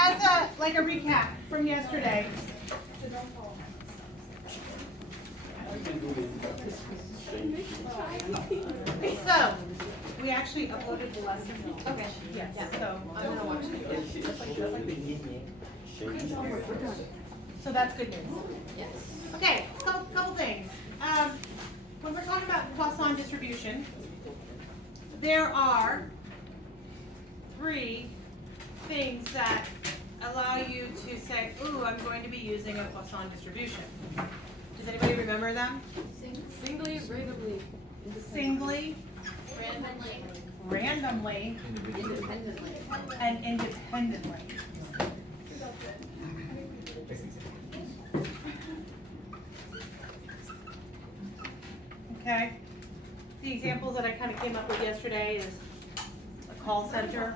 as a recap from yesterday. So, we actually uploaded the lesson. Okay. Yes. So I'm gonna watch it. So that's good news. Yes. Okay, couple things. When we're talking about Poisson distribution, there are 3 things that allow you to say, ooh, I'm going to be using a Poisson distribution. Does anybody remember them? Singly, randomly, Singly, randomly, independently. and independently. Okay? The examples that I kind of came up with yesterday is a call center,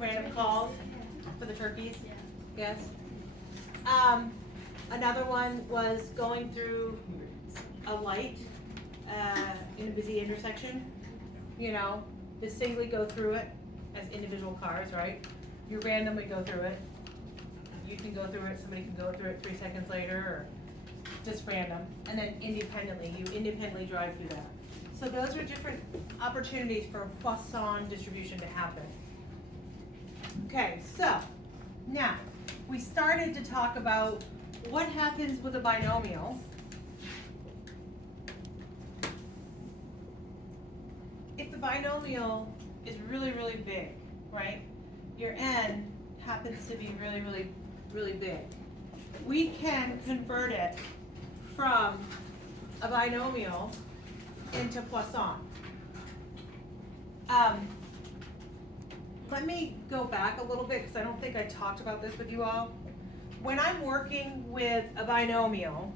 random calls for the turkeys. Yes? Another one was going through a light in a busy intersection. You know, just singly go through it as individual cars, right? You randomly go through it. You can go through it, somebody can go through it 3 seconds later, or just random. And then independently, you independently drive through that. So those are different opportunities for a Poisson distribution to happen. Okay, so now we started to talk about what happens with a binomial if the binomial is really, really big, right? Your n happens to be really, really, really big. We can convert it from a binomial into Poisson. Let me go back a little bit because I don't think I talked about this with you all. When I'm working with a binomial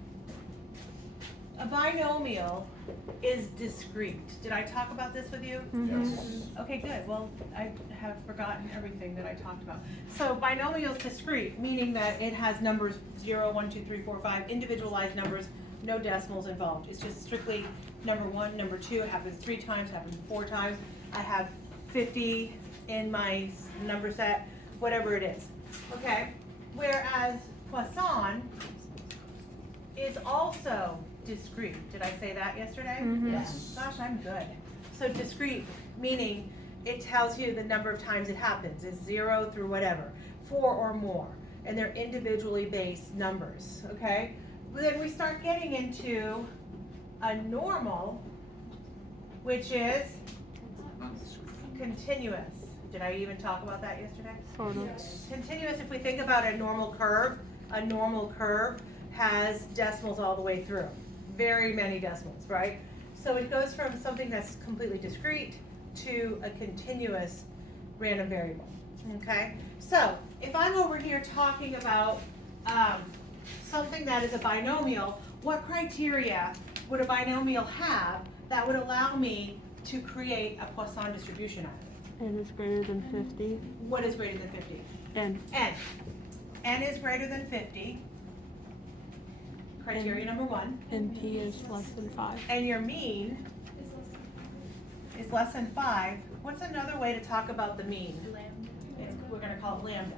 is discrete. Did I talk about this with you? Yes. Okay, good. Well, I have forgotten everything that I talked about. So binomial is discrete, meaning that it has numbers 0, 1, 2, 3, 4, 5, individualized numbers, no decimals involved. It's just strictly number 1, number 2, it happens 3 times, happens 4 times. I have 50 in my number set, whatever it is. Okay? Whereas Poisson is also discrete. Did I say that yesterday? Mm-hmm. Yes. Gosh, I'm good. So discrete, meaning it tells you the number of times it happens. It's 0 through whatever, 4 or more. And they're individually based numbers, okay? But then we start getting into a normal, which is continuous. Did I even talk about that yesterday? Sort of. Continuous, if we think about a normal curve has decimals all the way through. Very many decimals, right? So it goes from something that's completely discrete to a continuous random variable, okay? So if I'm over here talking about something that is a binomial, what criteria would a binomial have that would allow me to create a Poisson distribution out of it? N is greater than 50. What is greater than 50? N. N. N is greater than 50. Criteria number 1. And P is less than 5. And your mean is less than 5. What's another way to talk about the mean? We're going to call it lambda.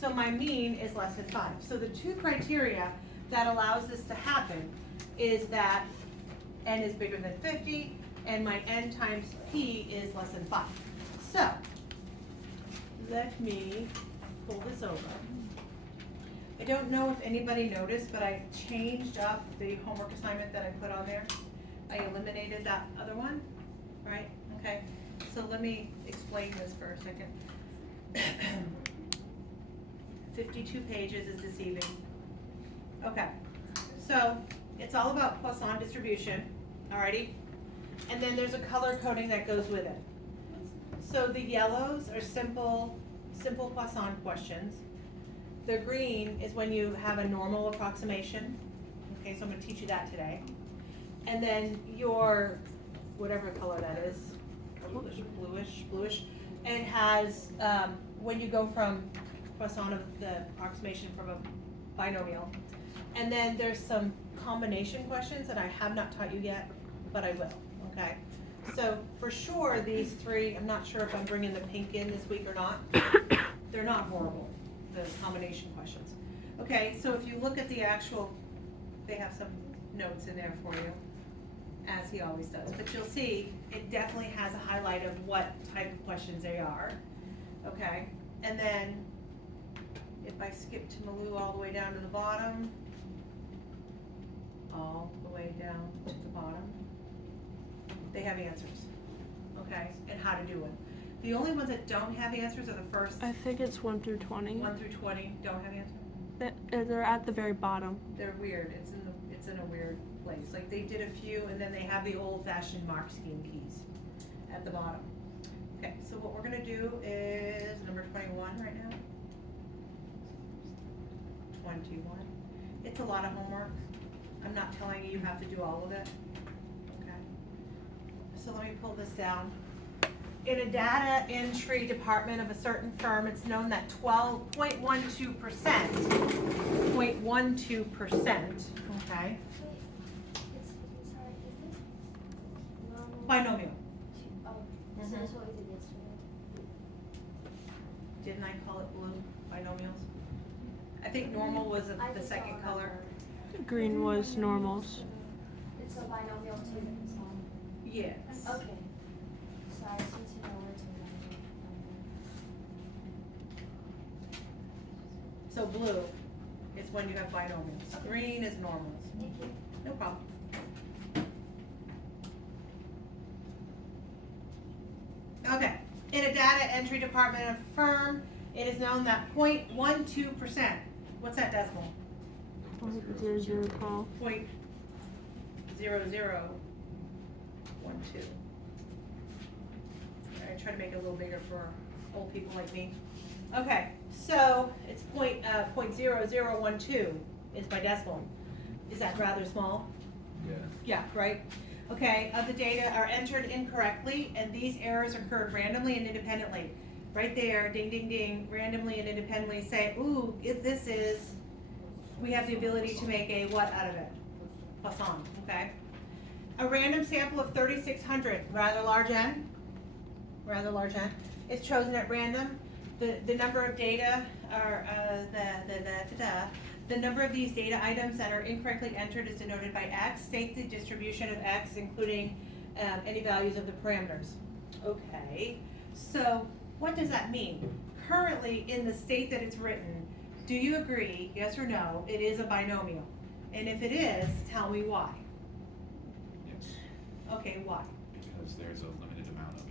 So my mean is less than 5. So the 2 criteria that allows this to happen is that N is bigger than 50 and my N times P is less than 5. So let me pull this over. I don't know if anybody noticed, but I changed up the homework assignment that I put on there. I eliminated that other one, right? Okay, so let me explain this for a second. 52 pages is deceiving. Okay, so it's all about Poisson distribution, alrighty? And then there's a color coding that goes with it. So the yellows are simple Poisson questions. The green is when you have a normal approximation. Okay, so I'm going to teach you that today. And then your, whatever color that is, bluish, it has, when you go from Poisson of the approximation from a binomial. And then there's some combination questions that I have not taught you yet, but I will, okay? So for sure, these 3, I'm not sure if I'm bringing the pink in this week or not. They're not horrible. the combination questions. Okay, so if you look at the actual, they have some notes in there for you, as he always does, but you'll see it definitely has a highlight of what type of questions they are, okay? And then, if I skip to Malou all the way down to the bottom, all the way down to the bottom, they have answers, okay, and how to do it. The only ones that don't have answers are the first I think it's 1 through 20. 1 through 20 don't have answers. They're at the very bottom. They're weird, it's in a weird place, like they did a few and then they have the old-fashioned mark scheme keys at the bottom. Okay, so what we're gonna do is number 21 right now. 21. It's a lot of homework. I'm not telling you you have to do all of it. Okay. So let me pull this down. In a data entry department of a certain firm, it's known that 0.12%, okay? Binomial. So that's what we did yesterday. Didn't I call it blue, binomials? I think normal was I the just second don't color. remember. Green was normals. It's a binomial too. Yes. Okay. So I just need to know where to remember. So blue is when you have binomials. Green is normals. Thank you. No problem. Okay, in a data entry department of a firm, it is known that 0.12%, what's that decimal? 0.0012. 0.0012. I try to make it a little bigger for old people like me. Okay, so it's 0.0012 is my decimal. Is that rather small? Yeah. Yeah, right? Okay, of the data are entered incorrectly, and these errors occurred randomly and independently. Right there, ding, ding, ding, randomly and independently say, ooh, if this is, we have the ability to make a what out of it? Poisson, okay? A random sample of 3,600, rather large n, is chosen at random. The number of data are, the number of these data items that are incorrectly entered is denoted by X. State the distribution of X, including any values of the parameters. Okay, so what does that mean? Currently, in the state that it's written, do you agree, yes or no, it is a binomial? And if it is, tell me why. Yes, Okay, why? because there's a limited amount of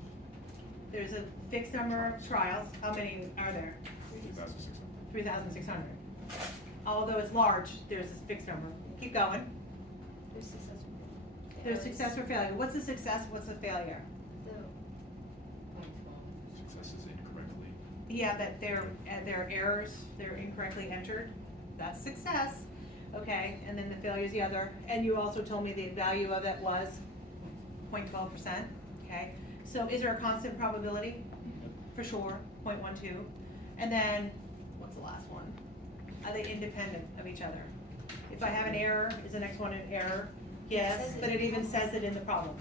There's a fixed number of trials. How many are there? 3,600. 3,600. Although it's large, there's a fixed number. Keep going. There's successful. There's success or failure. What's the success? What's the failure? Successes incorrectly. Yeah, that they're errors, they're incorrectly entered. That's success. Okay, and then the failure is the other. And you also told me the value of it was 0.12%. Okay, so is there a constant probability? For sure, 0.12. And then, what's the last one? Are they independent of each other? If I have an error, is the next one an error? Yes, but it even says it in the problem.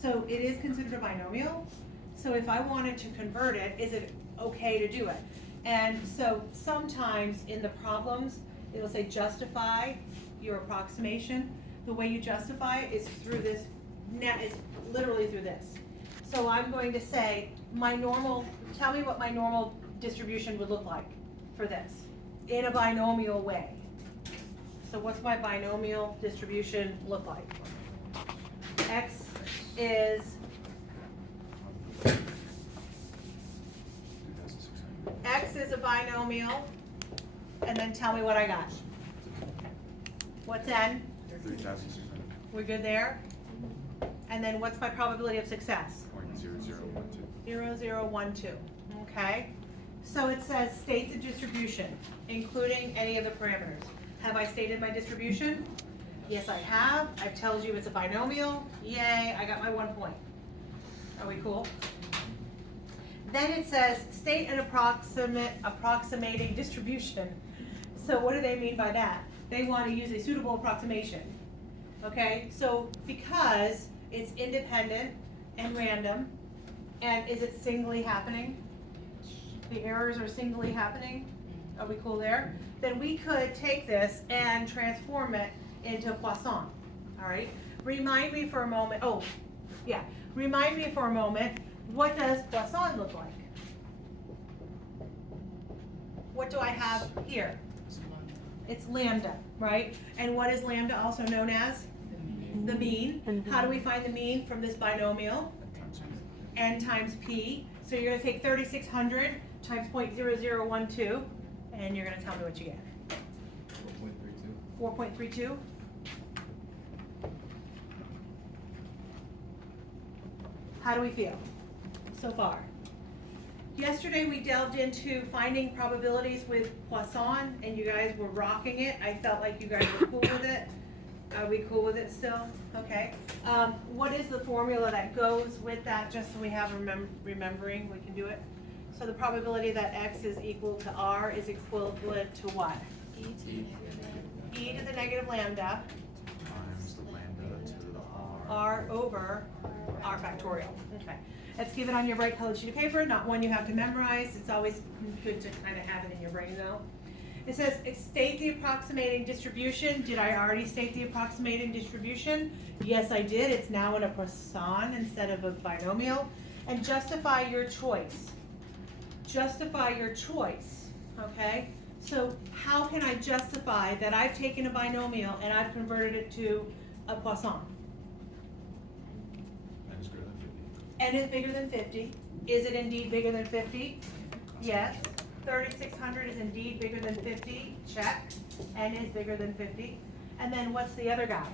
So it is considered a binomial. So if I wanted to convert it, is it okay to do it? And so sometimes in the problems, it'll say justify your approximation. The way you justify it is through this, is literally through this. So I'm going to say, tell me what my normal distribution would look like for this, in a binomial way. So what's my binomial distribution look like? X is 3,600. X is a binomial, and then tell me what I got. What's N? 3,600. We're good there? And then what's my probability of success? 0.0012. 0.0012, okay? So it says state the distribution, including any of the parameters. Have I stated my distribution? Yes, I have. I've told you it's a binomial. Yay, I got my 1 point. Are we cool? Then it says state an approximating distribution. So what do they mean by that? They want to use a suitable approximation. Okay, so because it's independent and random, and is it singly happening? The errors are singly happening? Are we cool there? Then we could take this and transform it into Poisson, all right? Remind me for a moment, remind me for a moment, what does Poisson look like? What do I have here? It's lambda, right? And what is lambda also known as? The mean. How do we find the mean from this binomial? N times P. So you're gonna take 3,600 times 0.0012, and you're gonna tell me what you get. 4.32. How do we feel so far? Yesterday we delved into finding probabilities with Poisson, and you guys were rocking it. I felt like you guys were cool with it. Are we cool with it still? Okay. What is the formula that goes with that, just so we have remembering, we can do it? So the probability that x is equal to r is equivalent to what? E to the negative. E to the negative lambda Times the lambda to the r over r factorial. Okay. Let's give it on your bright colored sheet of paper, not one you have to memorize. It's always good to kind of have it in your brain though. It says, state the approximating distribution. Did I already state the approximating distribution? Yes, I did. It's now in a Poisson instead of a binomial. And justify your choice. Justify your choice, okay? So how can I justify that I've taken a binomial and I've converted it to a Poisson? N is greater than 50. N is bigger than 50. Is it indeed bigger than 50? Yes. 3,600 is indeed bigger than 50. Check. N is bigger than 50. And then what's the other guy?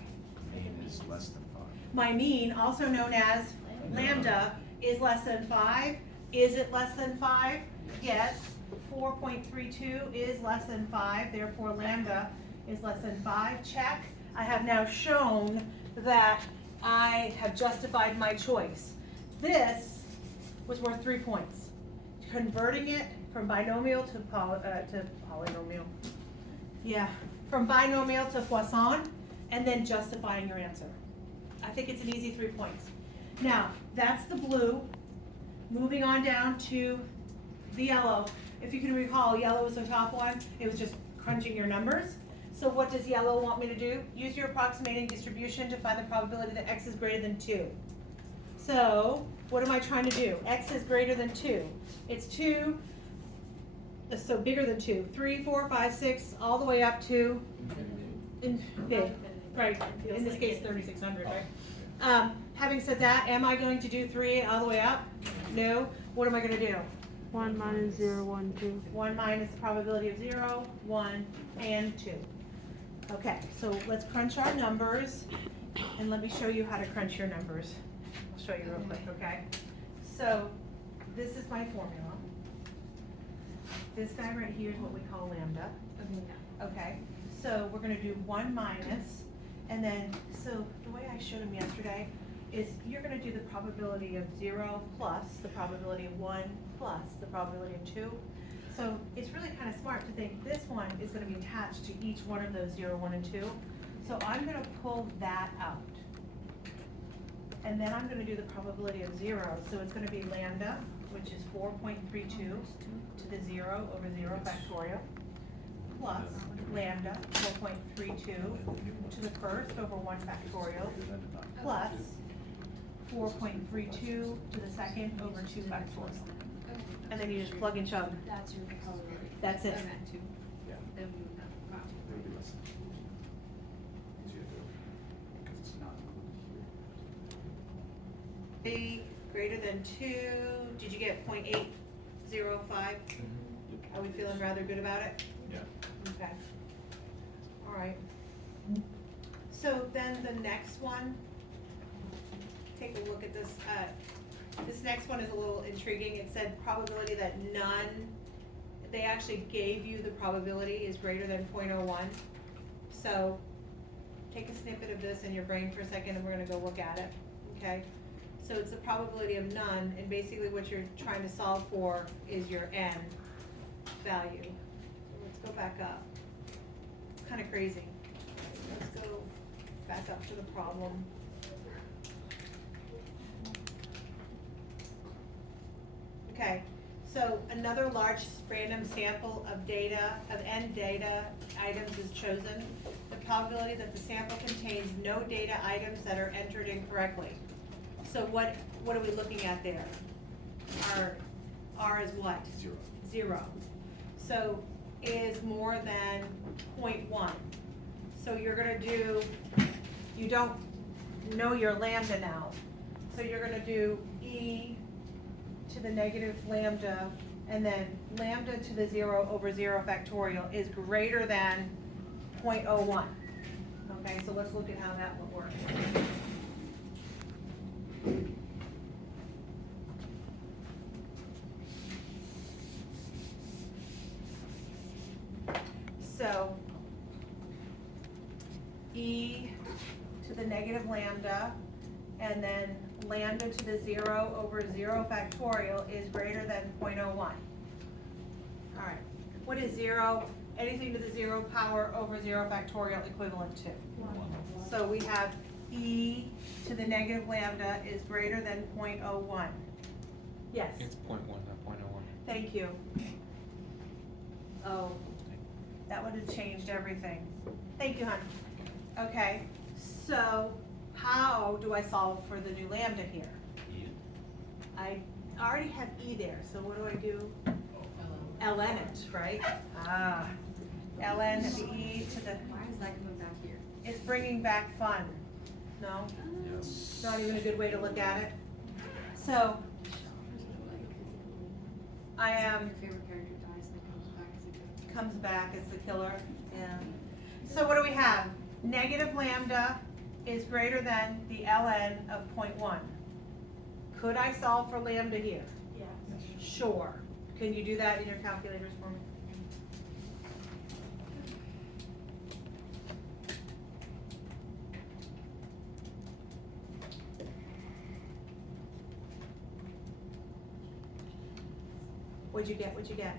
Mean is less than 5. My mean, also known as lambda, is less than 5. Is it less than 5? Yes. 4.32 is less than 5. Therefore, lambda is less than 5. Check. I have now shown that I have justified my choice. This was worth 3 points. Converting it from binomial to polynomial. Yeah, from binomial to Poisson, and then justifying your answer. I think it's an easy 3 points. Now, that's the blue. Moving on down to the yellow. If you can recall, yellow was the top one. It was just crunching your numbers. So what does yellow want me to do? Use your approximating distribution to find the probability that x is greater than 2. So, what am I trying to do? X is greater than 2. It's 2, so bigger than 2. 3, 4, 5, 6, all the way up to big. Right, in this case 3,600, right? Having said that, am I going to do 3 all the way up? No. What am I going to do? 1 minus 0, 1, 2. 1 minus the probability of 0, 1, and 2. Okay, so let's crunch our numbers, and let me show you how to crunch your numbers. I'll show you real quick, okay? So, this is my formula. This guy right here is what we call lambda. Okay, so we're gonna do 1 minus, and then, so the way I showed him yesterday is you're gonna do the probability of 0 plus the probability of 1 plus the probability of 2. So it's really kind of smart to think this one is gonna be attached to each one of those 0, 1, and 2. So I'm gonna pull that out. And then I'm gonna do the probability of 0. So it's gonna be lambda, which is 4.32 to the 0 over 0 factorial, plus lambda, 4.32 to the first over 1 factorial, plus 4.32 to the second over 2 factorial. And then you just plug and chug. That's your probability. That's it. I meant to. Yeah. Then we would have got to. It would be less than 2. Easier to do, because it's not included here. 3 greater than 2, did you get 0.805? Are we feeling rather good about it? Yeah. Okay. All right. So then the next one, take a look at this. This next one is a little intriguing. It said probability that none, they actually gave you the probability is greater than 0.01. So take a snippet of this in your brain for a second and we're gonna go look at it, okay? So it's the probability of none, and basically what you're trying to solve for is your n value. So let's go back up. It's kind of crazy. Let's go back up to the problem. Okay, So another large random sample of data, of n data items is chosen. The probability that the sample contains no data items that are entered incorrectly. So what are we looking at there? R is what? 0. 0. So is more than 0.1. So you're gonna do, you don't know your lambda now. So you're gonna do e to the negative lambda, and then lambda to the 0 over 0 factorial is greater than 0.01. Okay, so let's look at how that would work. So e to the negative lambda, and then lambda to the 0 over 0 factorial is greater than 0.01. All right, what is 0? Anything to the 0 power over 0 factorial equivalent to? 1. So we have e to the negative lambda is greater than 0.01. Yes, It's 0.1, not 0.01. thank you. Oh, that would have changed everything. Thank you, hon. Okay, so how do I solve for the new lambda here? E. I already have e there, so what do I do? Oh. ln it, right? Ah, ln the e to the, Why is that coming back here? it's bringing back fun. No, Yes. not even a good way to look at it. So I am, Your favorite character dies and it comes back as the killer, yeah. So what do we have? Negative lambda is greater than the ln of 0.1. Could I solve for lambda here? Yes. Sure. Can you do that in your calculators for me? What'd you get? What'd you get?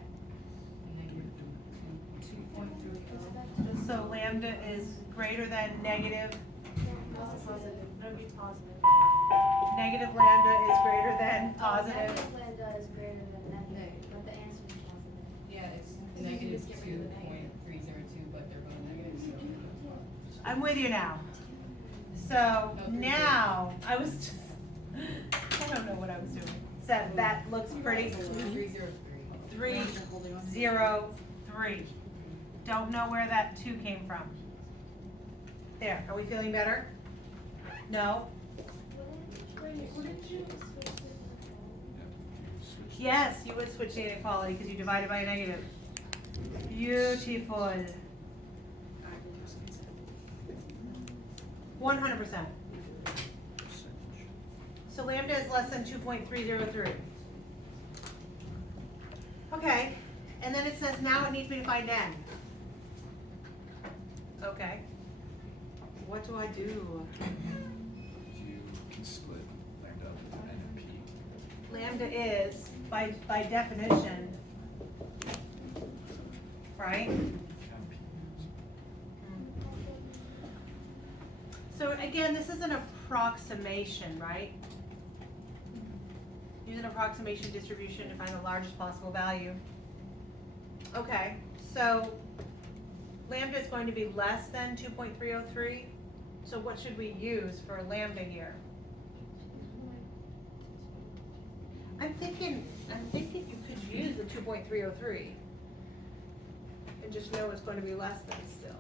2.3. So lambda is greater than negative, That'd be positive. negative lambda is greater than positive. Negative lambda is greater than negative, but the answer is positive. Yeah, it's negative 2.302, but they're both negative, so. I'm with you now. So now, I was just, I don't know what I was doing. So that looks pretty. 303. 303. Don't know where that 2 came from. There, are we feeling better? No? Wouldn't you switch it? Switch. Yes, you would switch the inequality because you divided by a negative. Beautiful. 100%. So lambda is less than 2.303. Okay, and then it says now it needs me to find n. Okay. What do I do? You can split lambda up into n and p. Lambda is, by definition, right? Count p. So again, this is an approximation, right? Use an approximation distribution to find the largest possible value. Okay, so lambda is going to be less than 2.303. So what should we use for lambda here? I'm thinking you could use the 2.303 and just know it's going to be less than still.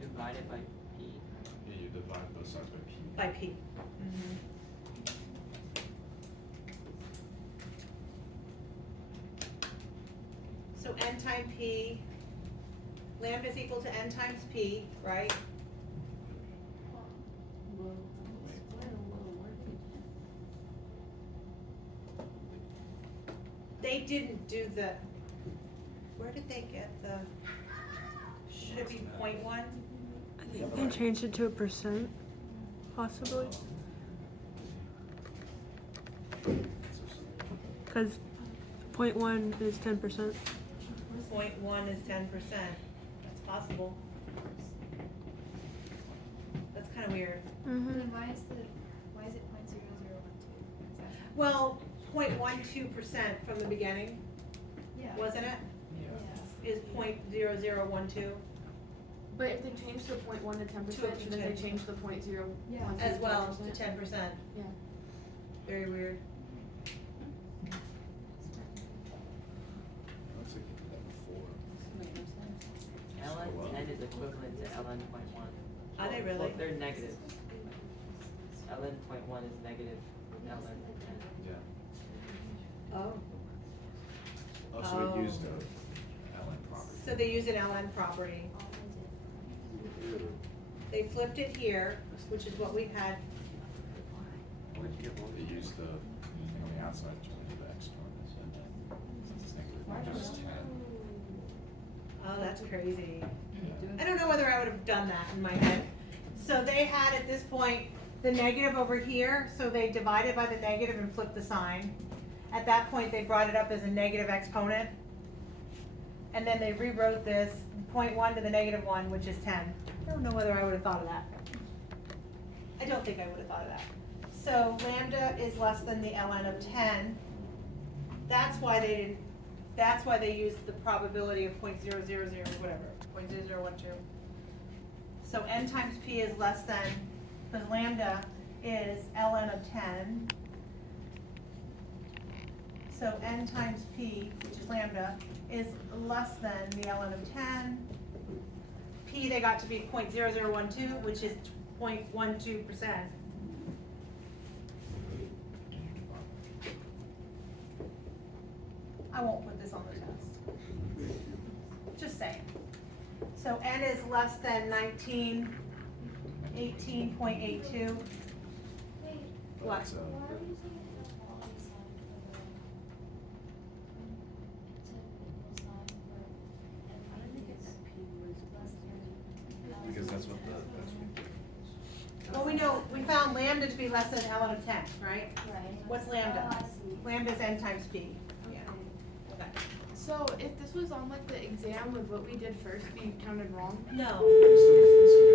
Divide it by p. Yeah, you divide both sides by p. By p. So n times p, lambda is equal to n times p, right? They didn't do the, where did they get the, should it be 0.1? I think they changed it to a percent, possibly. Because 0.1 is 10%. 0.1 is 10%, that's possible. That's kinda weird. Then why is Well, 0.12% from the beginning, Yeah. wasn't it? Yeah. Is 0.0012 But if they change the 0.1 to 10%, shouldn't they change the 0.01 Yeah. to as well 10%? to 10%. Yeah. Very weird. Looks like you did that before. ln10 is equivalent to ln.1. Are they really? Well, they're negative. ln.1 is negative ln10. Yeah. Oh. Oh, so Oh. it used a ln property. So they use an ln property. They flipped it here, which is what we had. They used the thing on the outside to turn the X coordinate. Since it's negative, not just 10. Oh, that's crazy. I don't know whether I would have done that in my head. So they had at this point the negative over here, so they divided by the negative and flipped the sign. At that point, they brought it up as a negative exponent. And then they rewrote this 0.1 to the -1, which is 10. I don't know whether I would have thought of that. I don't think I would have thought of that. So lambda is less than the ln of 10. That's why they used the probability of 0.000 whatever, 0.0012. So n times p is less than, because lambda is ln of 10. So n times p, which is lambda, is less than the ln of 10. P they got to be 0.0012, which is 0.12%. I won't put this on the test. Just saying. So n is less than 18.82. Wait, What? That's, why are you using an inequality sign for because that's what the, Well, we know, we found lambda to be less than ln of 10, right? Right. What's lambda? Oh, I see. Lambda is n times p. Yeah. Okay. So if this was on like the exam, would what we did first be counted wrong? No. you still get the same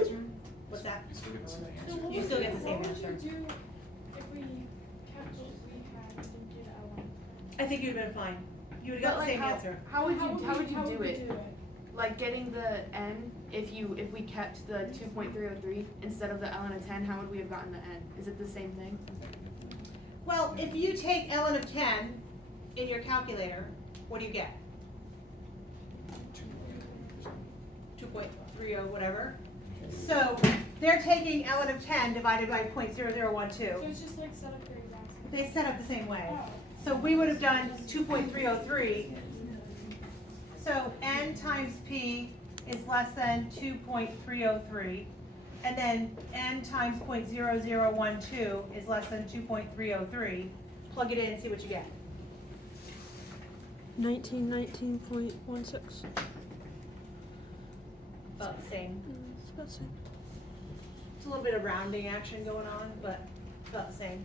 answer. What's that? You still get the same So answer. what You would still get the same what answer. would you do if we kept what we had and didn't do the L1? I think you'd have been fine. You would have got But the like same answer. how would you do we it? Like getting the n, if we kept the 2.303 instead of the ln of 10, how would we have gotten the n? Is it the same thing? Well, if you take ln of 10 in your calculator, what do you get? 2.30 whatever. So they're taking ln of 10 divided by 0.0012. So it's just like set up your exact same. They set up the same way. Oh. So we would have done 2.303. So n times p is less than 2.303. And then n times 0.0012 is less than 2.303. Plug it in and see what you get. 1919.16. About the same. It's about the same. It's a little bit of rounding action going on, but about the same.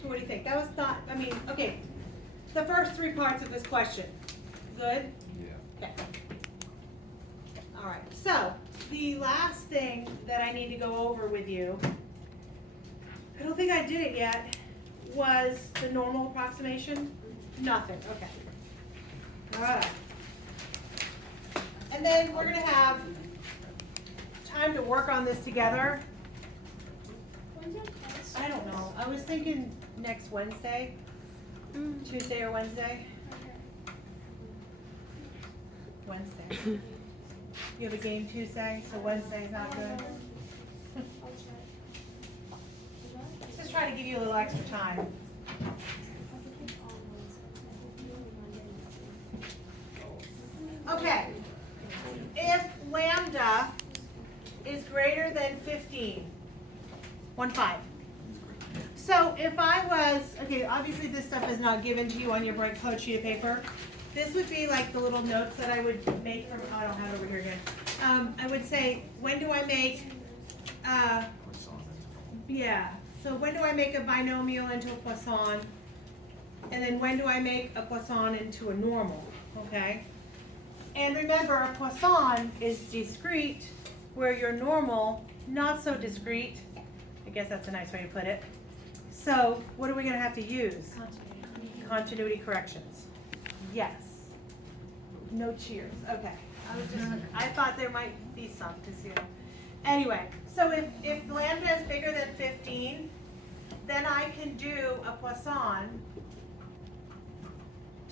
So what do you think? That was not, I mean, okay. The first three parts of this question. Good? Yeah. Okay. All right, so the last thing that I need to go over with you, I don't think I did it yet, was the normal approximation. Nothing, okay. All right. And then we're gonna have time to work on this together. When's your test? I don't know, I was thinking next Wednesday, Tuesday or Wednesday. Okay. Wednesday. You have a game Tuesday, so Wednesday's not good. I'll check. Just try to give you a little extra time. Okay. If lambda is greater than 15, 1.5. So if I was, okay, obviously this stuff is not given to you on your bright colored sheet of paper. This would be like the little notes that I would make from, oh, I don't have it over here again. I would say, when do I make, yeah, so when do I make a binomial into a Poisson? And then when do I make a Poisson into a normal, okay? And remember, a Poisson is discrete, where your normal, not so discrete, I guess that's a nice way to put it, So what are we gonna have to use? Continuity corrections. Yes. No cheers, okay. I thought there might be some, cause you know. Anyway, so if lambda is bigger than 15, then I can do a Poisson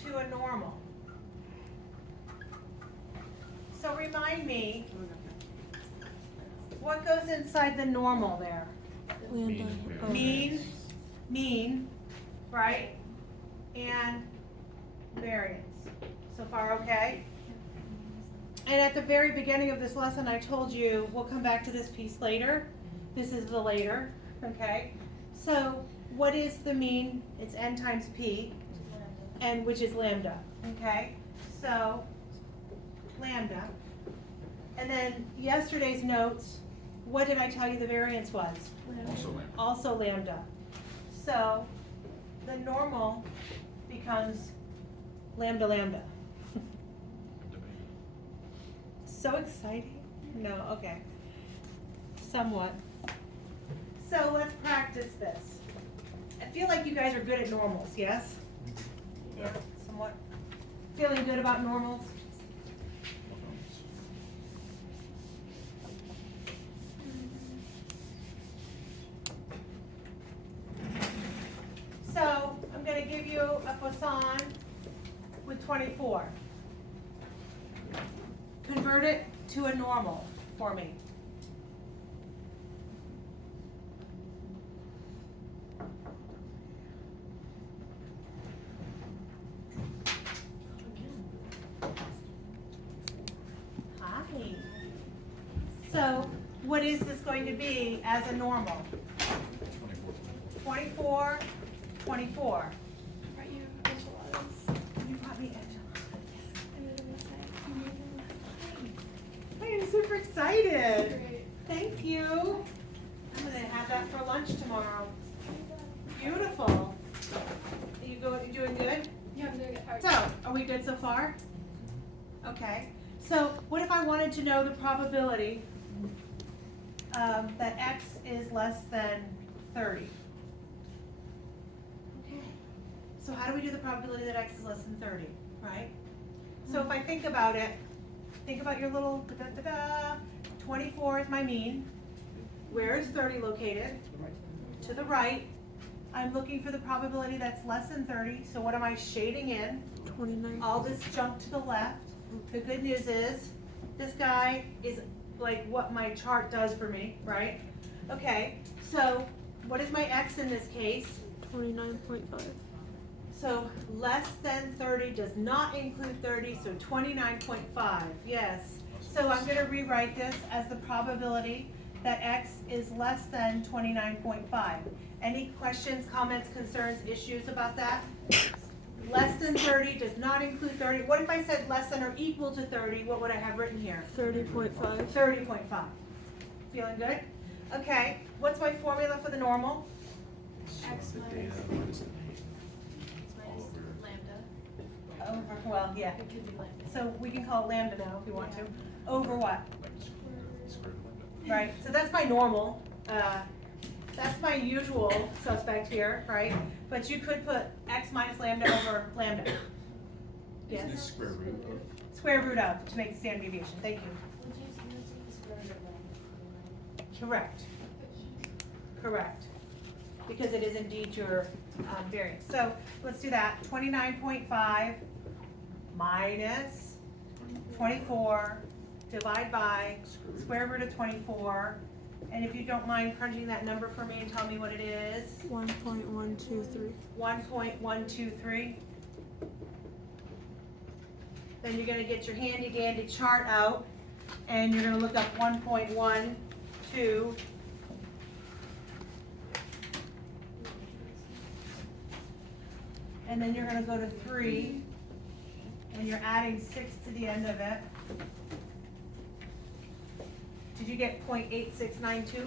to a normal. So remind me, what goes inside the normal there? Lambda. Oh. Mean, right? And variance. So far, okay? And at the very beginning of this lesson, I told you, we'll come back to this piece later. This is the later, okay? So what is the mean? It's n times p, and which is lambda, okay? So lambda. And then yesterday's notes, what did I tell you the variance was? Also lambda. Also lambda. So the normal becomes lambda lambda. So exciting? No, okay. Somewhat. So let's practice this. I feel like you guys are good at normals, yes? Yeah, somewhat. Feeling good about normals? So I'm going to give you a Poisson with 24. Convert it to a normal for me. Hi. So what is this going to be as a normal? 24, 24. Right, you have enchiladas. You brought me enchiladas. I made them last night. You made them last night. I am super excited. Great. Thank you. I'm gonna have that for lunch tomorrow. Beautiful. You doing good? Yeah, I'm doing it hard. So, are we good so far? Okay. So, what if I wanted to know the probability that x is less than 30? Okay. So how do we do the probability that x is less than 30, right? So if I think about it, think about your little da-da-da-da. 24 is my mean. Where is 30 located? To the right. I'm looking for the probability that's less than 30, so what am I shading in? 29. All this junk to the left. The good news is, this guy is like what my chart does for me, right? Okay, so what is my x in this case? 29.5. So less than 30 does not include 30, so 29.5, yes. So I'm gonna rewrite this as the probability that x is less than 29.5. Any questions, comments, concerns, issues about that? Less than 30 does not include 30. What if I said less than or equal to 30? What would I have written here? 30.5. 30.5. Feeling good? Okay, what's my formula for the normal? X The minus data minus the mean. minus lambda. Over, well, yeah. It could be lambda. So we can call it lambda now if we want to. Over what? Like square lambda. Right, so that's my normal. That's my usual suspect here, right? But you could put x minus lambda over lambda. Yes? Is square root of. Square root of to make the standard deviation. Thank you. Would you take the square root of lambda? Correct. Correct. Because it is indeed your variance. So let's do that. 29.5 minus 24, divide by square root of 24. And if you don't mind crunching that number for me and tell me what it is. 1.123. 1.123. Then you're gonna get your handy dandy chart out and you're gonna look up 1.12. And then you're gonna go to 3 and you're adding 6 to the end of it. Did you get 0.8692?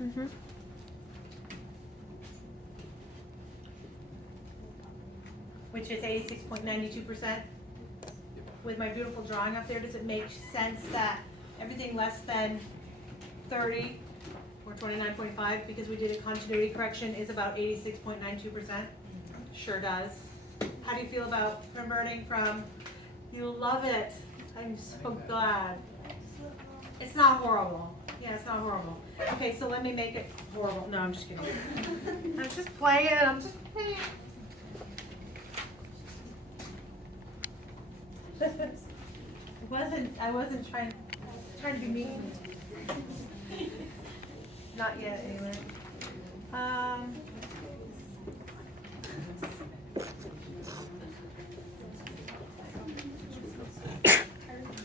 Mm-hmm. Which is 86.92%. With my beautiful drawing up there, does it make sense that everything less than 30, we're 29.5 because we did a continuity correction is about 86.92%? Sure does. How do you feel about converting from, you love it, I'm so glad. It's not horrible. Yeah, it's not horrible. Okay, so let me make it horrible. No, I'm just kidding. I'm just playing, I'm just playing. I wasn't trying to be mean. Not yet, anyway.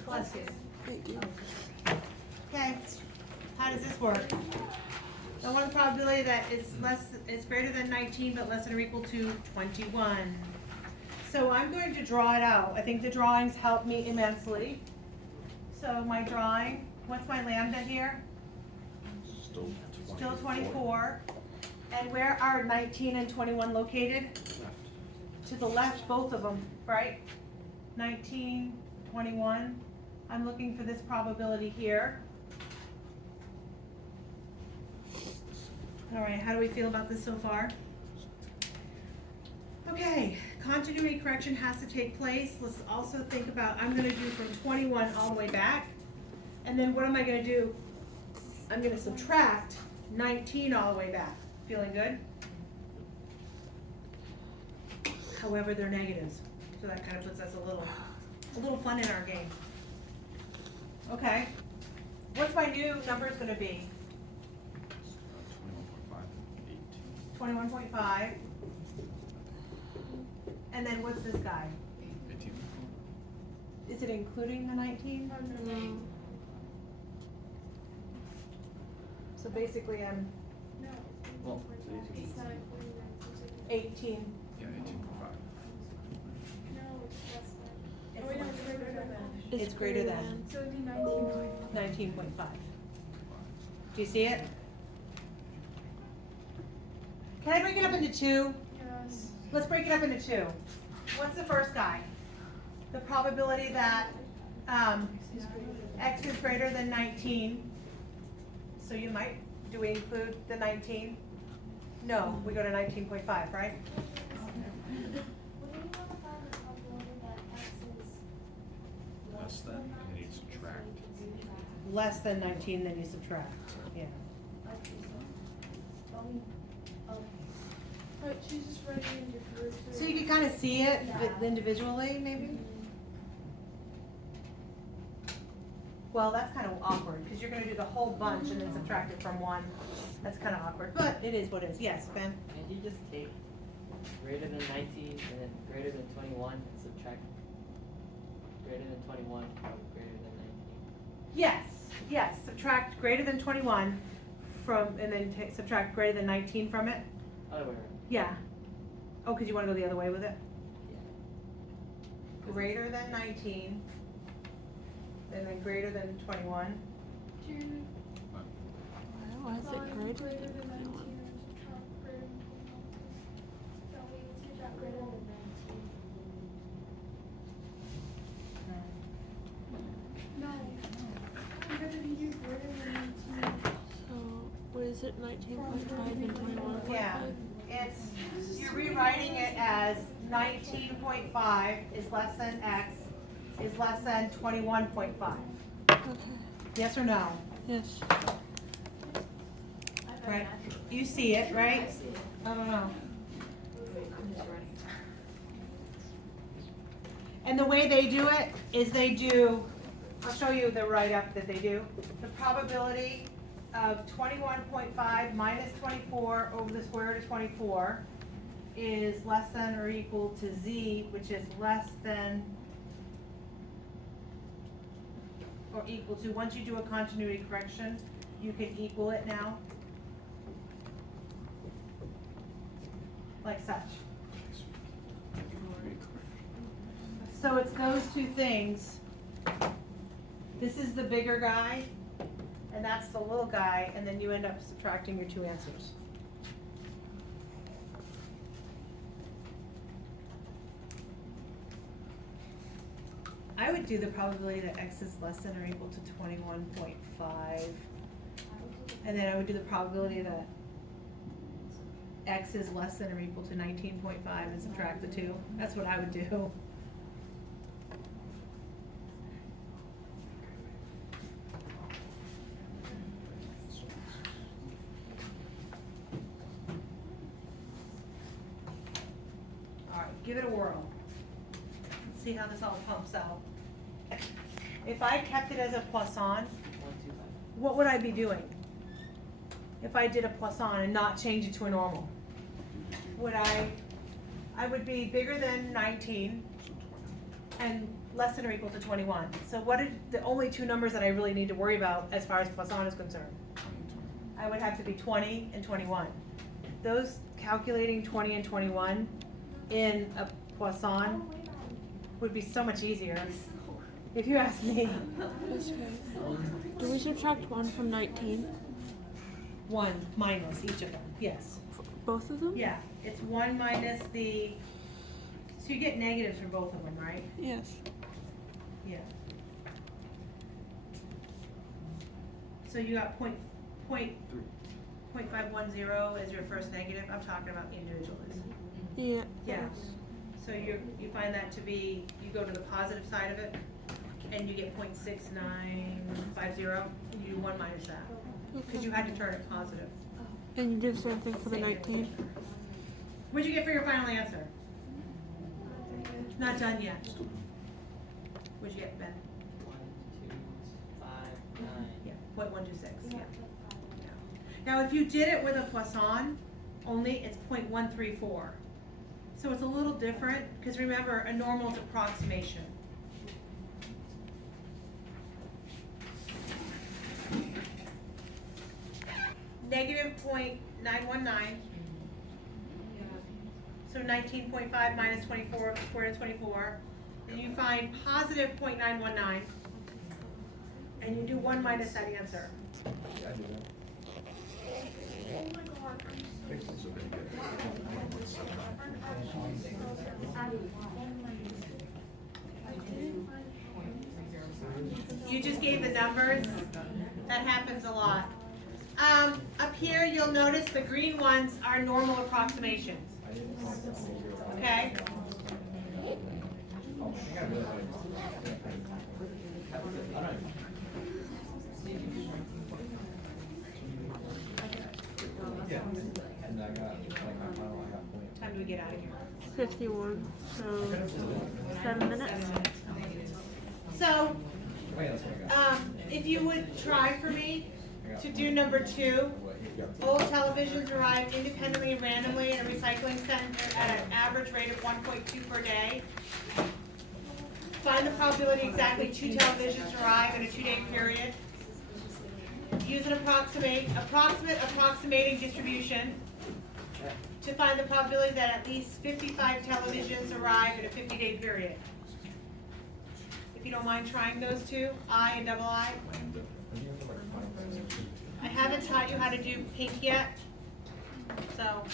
Bless you. Thank you. Okay, how does this work? I want the probability that it's greater than 19 but less than or equal to 21. So I'm going to draw it out. I think the drawings help me immensely. So my drawing, what's my lambda here? Still 24. And where are 19 and 21 located? To the left, both of them, right? 19, 21. I'm looking for this probability here. All right, how do we feel about this so far? Okay, continuity correction has to take place. Let's also think about, I'm gonna do from 21 all the way back. And then what am I gonna do? I'm gonna subtract 19 all the way back. Feeling good? However, they're negatives. So that kind of puts us a little fun in our game. Okay, what's my new numbers gonna be? 21.5. And then what's this guy? 18. Is it including the 19? No. So basically I'm Well, It's not including that. 18. yeah, 18.5. No, it's less than. Oh, wait, no, it's greater than. It's greater than So it'd be 19.5. 19.5. Do you see it? Can I break it up into two? Yes. Let's break it up into two. What's the first guy? The probability that x is greater than 19. So you might, do we include the 19? No, we go to 19.5, right? What do you want to find the probability that x is Less than, and then you subtract. Less than 19, then you subtract, yeah. But she's just writing in your first. So you can kind of see it individually, maybe? Well, that's kind of awkward, because you're gonna do the whole bunch and then subtract it from one. That's kind of awkward, but it is what it is. Yes, Ben? Can't you just take greater than 19 and then greater than 21 and subtract greater than 21 from greater than 19? Yes, subtract greater than 21 from, and then subtract greater than 19 from it? Other way around. Yeah. Oh, because you want to go the other way with it? Yeah. Greater than 19, and then greater than 21. June. Why is it greater Greater than than 19 21? and subtract greater than 21. Don't we subtract greater than 19? No. Because if you do greater than 19. So, what is it, 19.5 and 21.5? Yeah, it's, you're rewriting it as 19.5 is less than x is less than 21.5. Okay, Yes or no? yes. Right? You see it, right? I don't know. And the way they do it is they do, I'll show you the write-up that they do. The probability of 21.5 minus 24 over the square root of 24 is less than or equal to z, which is less than or equal to, once you do a continuity correction, you can equal it now. Like such. So it's those two things. This is the bigger guy, and that's the little guy, and then you end up subtracting your two answers. I would do the probability that x is less than or equal to 21.5. And then I would do the probability that X is less than or equal to 19.5 and subtract the 2. That's what I would do. Alright, give it a whirl. Let's see how this all pumps out. If I kept it as a Poisson, 1, 2, 5. what would I be doing? If I did a Poisson and not change it to a normal? Would I would be bigger than 19 and less than or equal to 21. So what are the only two numbers that I really need to worry about as far as Poisson is concerned? I would have to be 20 and 21. Those calculating 20 and 21 in a Poisson would be so much easier, if you ask me. Do we subtract 1 from 19? 1 minus each of them, yes. Both of them? Yeah, it's 1 minus the, so you get negatives for both of them, right? Yes. Yeah. So you got point 510 as your first negative. I'm talking about individuals. Yeah. Yeah. So you find that to be, you go to the positive side of it, and you get 0.6950, and you do 1 minus that, because you had to turn it positive. And you do the same thing for the Same 19? What'd you get for your final answer? Not done yet. What'd you get, Ben? 1, 2, 5, 9. Yeah, 0.126, yeah. Now, if you did it with a Poisson, only it's 0.134. So it's a little different, because remember, a normal is approximation. Negative 0.919. So 19.5 minus 24, square root of 24. And you find positive 0.919. And you do 1 minus that answer. Yeah, I did that. Makes it so very good. You just gave the numbers. That happens a lot. Up here, you'll notice the green ones are normal approximations. Okay? Time do we get out of here? 51. So 7 minutes. So, if you would try for me to do number 2, old televisions arrive independently and randomly in a recycling center at an average rate of 1.2 per day. Find the probability exactly 2 televisions arrive in a 2-day period. Use an approximating distribution to find the probability that at least 55 televisions arrive in a 50-day period. If you don't mind trying those two, I and double I. I haven't taught you how to do pink yet, so